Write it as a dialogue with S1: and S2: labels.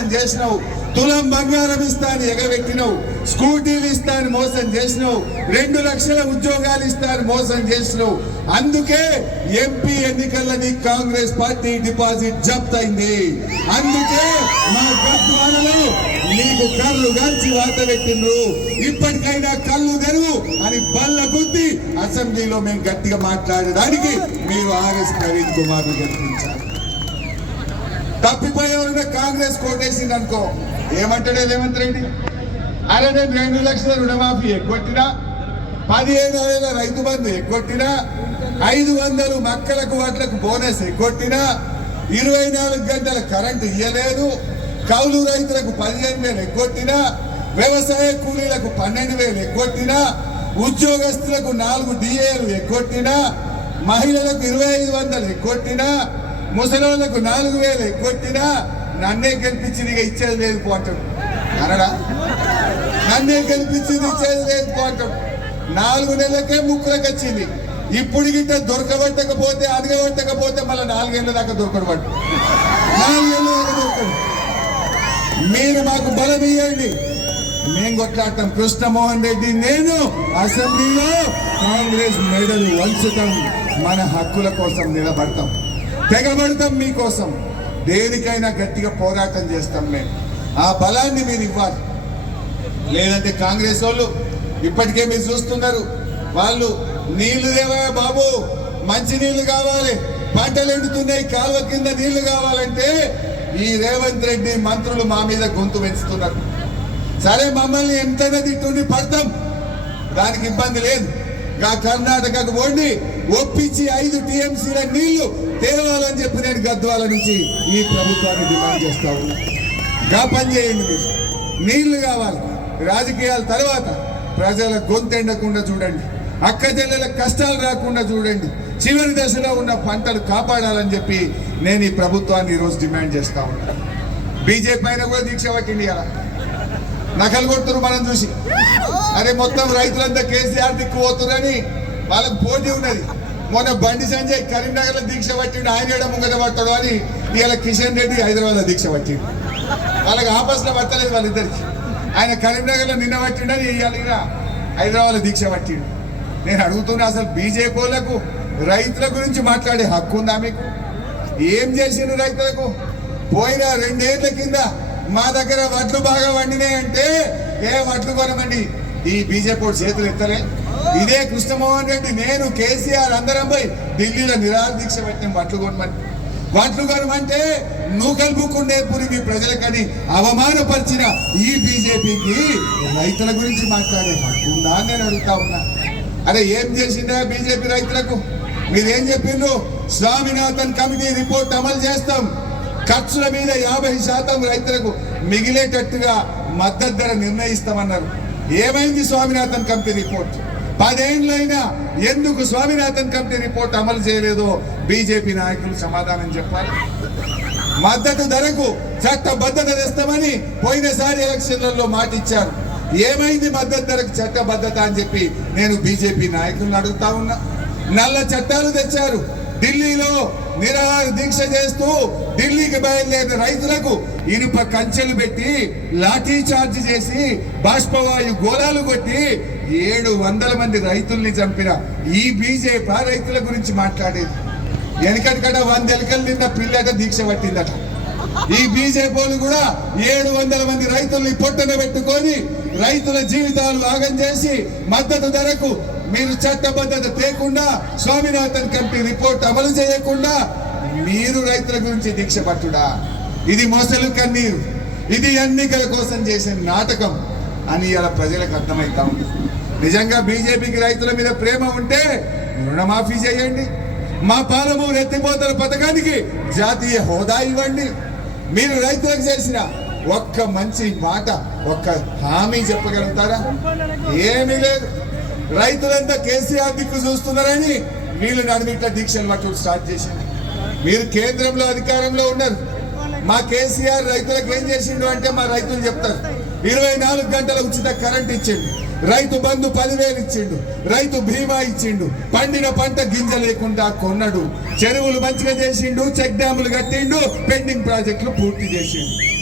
S1: మోసం చేసినావు. తులం బంగారం ఇస్తాను ఎగబెట్టినవు. స్కూటీలు ఇస్తాను మోసం చేసినావు. రెండు లక్షల ఉద్యోగాలు ఇస్తాను మోసం చేసినావు. అందుకే ఎంపీ ఎన్నికలని కాంగ్రెస్ పార్టీ డిపాజిట్ జప్త్ అయింది అందుకే మా గద్వాలలో నీకు కళ్ళు గాల్చి వాత పెట్టిండ్రు. ఇప్పటికైనా కళ్ళు తెరువు అని బల్ల గుద్ది అసెంబ్లీలో మేము గట్టిగా మాట్లాడడానికి మీరు ఆర్ఎస్ ప్రవీణ్ కుమార్ గెలిపించారు. తప్పిపోయేవారు కాంగ్రెస్ కోటేసింది అనుకో. ఏమంటాడే రేవంత్ రెడ్డి? అరే నేను రెండు లక్షల రుణమాఫీ ఎగ్గొట్టినా పదిహేను వేల రైతు బంధు ఎగ్గొట్టినా ఐదు వందలు మక్కలకు వాట్లకు బోనస్ ఎగ్గొట్టినా ఇరవై నాలుగు గంటల కరెంటు ఇయ్యలేదు కౌలు రైతులకు పదిహేను వేలు ఎగ్గొట్టినా వ్యవసాయ కూలీలకు పన్నెండు వేలు ఎగ్గొట్టినా ఉద్యోగస్తులకు నాలుగు డిఏలు ఎగ్గొట్టినా మహిళలకు ఇరవై ఐదు వందలు ఎగ్గొట్టినా ముసలోళ్ళకు నాలుగు వేలు ఎగ్గొట్టినా నన్నే గెలిపించింది ఇక ఇచ్చేది లేదు పోవటం అనడా నన్నే గెలిపించింది ఇచ్చేది లేదు పోవటం నాలుగు నెలలకే ముక్కులకు వచ్చింది ఇప్పుడు గిట్ట దొరకబట్టకపోతే అడగబట్టకపోతే మళ్ళీ నాలుగేళ్ళ దాకా దొరకబట్టు నాలుగేళ్ళ దాకా దొరకడు. మీరు మాకు బలం ఇవ్వండి మేము కొట్లాడతాం. కృష్ణమోహన్ రెడ్డి నేను అసెంబ్లీలో కాంగ్రెస్ మెడలు వంచుతాం. మన హక్కుల కోసం నిలబడతాం. తెగబడతాం మీకోసం. దేనికైనా గట్టిగా పోరాటం చేస్తాం మేము. ఆ బలాన్ని మీరు ఇవ్వాలి. లేదంటే కాంగ్రెస్ వాళ్ళు ఇప్పటికే మీరు చూస్తున్నారు. వాళ్ళు నీళ్ళు దేవా బాబు? మంచి నీళ్ళు కావాలి. పంటలు ఎండుతున్నాయి. కాలువ కింద నీళ్ళు కావాలంటే ఈ రేవంత్ రెడ్డి మంత్రులు మా మీద గొంతు పెంచుతున్నారు. సరే మమ్మల్ని ఎంతైనా తిట్టుండి పడతాం. దానికి ఇబ్బంది లేదు. కర్ణాటకకు వండి ఒప్పించి ఐదు టీఎంసీల నీళ్ళు తేవాలని చెప్పి నేను గద్వాల నుంచి ఈ ప్రభుత్వాన్ని డిమాండ్ చేస్తా ఉన్నా. గా పని చేయండి మీరు. నీళ్ళు కావాలి. రాజకీయాల తర్వాత ప్రజల గొంతెండకుండా చూడండి. అక్క చెల్లెల కష్టాలు రాకుండా చూడండి. చివరి దశలో ఉన్న పంటలు కాపాడాలని చెప్పి నేను ఈ ప్రభుత్వాన్ని ఈరోజు డిమాండ్ చేస్తా ఉన్నా. బీజేపీ పైన కూడా దీక్ష పట్టింది కదా నకలు కొడుతున్నారు మనం చూసి. అరే మొత్తం రైతులంతా కేసీఆర్ దిక్కు పోతున్నారని వాళ్ళకి పోటీ ఉన్నది. మొన్న బండి సంజయ్ కరీంనగర్లో దీక్ష పట్టిండు ఆయన ఏడ ముంగట పడతాడు అని ఇవాళ కిషన్ రెడ్డి హైదరాబాద్లో దీక్ష పట్టిండు. వాళ్ళకి ఆపస్లో పట్టలేదు వాళ్ళిద్దరికి. ఆయన కరీంనగర్లో నిన్న పట్టిండని ఇవాళ హైదరాబాద్లో దీక్ష పట్టిండు. నేను అడుగుతున్నా అసలు బీజేపీలకు రైతుల గురించి మాట్లాడే హక్కు ఉందా మీకు? ఏం చేసిండు రైతులకు? పోయిన రెండేళ్ళ కింద మా దగ్గర వడ్లు బాగా వండినాయంటే ఏ వడ్లు కొనమండి? ఈ బీజేపీ చేతులు ఎత్తలే. ఇదే కృష్ణమోహన్ రెడ్డి నేను కేసీఆర్ అందరం పోయి ఢిల్లీలో నిరాహార దీక్ష పెట్టిన వడ్లు కొనమని. వడ్లు కొనమంటే నూకలు బుక్కుండే పురి మీ ప్రజలకని అవమానపరిచిన ఈ బీజేపీకి రైతుల గురించి మాట్లాడే హక్కు ఉందా నేను అడుగుతా ఉన్నా. అరే ఏం చేసిందా బీజేపీ రైతులకు? మీరేం చెప్పిండ్రు? స్వామినాథన్ కమిటీ రిపోర్ట్ అమలు చేస్తాం. ఖర్చుల మీద యాభై శాతం రైతులకు మిగిలేటట్టుగా మద్దతు ధర నిర్ణయిస్తామన్నారు. ఏమైంది స్వామినాథన్ కమిటీ రిపోర్ట్? పదేళ్ళైనా ఎందుకు స్వామినాథన్ కమిటీ రిపోర్ట్ అమలు చేయలేదో బీజేపీ నాయకులు సమాధానం చెప్పాలి. మద్దతు ధరకు చట్టబద్ధత తెస్తామని పోయినసారి ఎలక్షన్లలో మాట ఇచ్చారు ఏమైంది మద్దతు ధరకు చట్టబద్ధత అని చెప్పి నేను బీజేపీ నాయకులను అడుగుతా ఉన్నా. నల్ల చట్టాలు తెచ్చారు. ఢిల్లీలో నిరాహార దీక్ష చేస్తూ ఢిల్లీకి బయలుదేరిన రైతులకు ఇనుప కంచెలు పెట్టి లాఠీ చార్జ్ చేసి బాష్పవాయు గోళాలు కొట్టి ఏడు వందల మంది రైతుల్ని చంపిన ఈ బీజేపీ రైతుల గురించి మాట్లాడేది. వెనకటికట వంద నిన్న పిల్లట దీక్ష పట్టిందట. ఈ బీజేపీ కూడా ఏడు వందల మంది రైతుల్ని పొట్టన పెట్టుకొని రైతుల జీవితాలు ఆగం చేసి మద్దతు ధరకు మీరు చట్టబద్ధత తేకుండా స్వామినాథన్ కమిటీ రిపోర్ట్ అమలు చేయకుండా మీరు రైతుల గురించి దీక్ష పట్టుడా? ఇది మోసలు కన్నీరు. ఇది ఎన్నికల కోసం చేసే నాటకం అని ఇలా ప్రజలకు అర్థమవుతా ఉంది. నిజంగా బీజేపీకి రైతుల మీద ప్రేమ ఉంటే రుణమాఫీ చేయండి. మా పాలమూరు ఎత్తిపోతల పథకానికి జాతీయ హోదా ఇవ్వండి. మీరు రైతులకు చేసిన ఒక్క మంచి మాట ఒక్క హామీ చెప్పగలుగుతారా? ఏమీ లేదు. రైతులంతా కేసీఆర్ దిక్కు చూస్తున్నారని వీళ్ళు నడిమిట్ల దీక్షలు పట్టు స్టార్ట్ చేసింది. మీరు కేంద్రంలో అధికారంలో ఉన్నారు. మా కేసీఆర్ రైతులకు ఏం చేసిండు అంటే మా రైతులు చెప్తారు. ఇరవై నాలుగు గంటల ఉచిత కరెంట్ ఇచ్చిండు. రైతు బంధు పదివేలు ఇచ్చిండు. రైతు బీమా ఇచ్చిండు. పండిన పంట గింజ లేకుండా కొన్నడు. చెరువులు మంచిగా చేసిండు చెక్ డ్యాములు కట్టిండు పెండింగ్ ప్రాజెక్టులు పూర్తి చేసిండు.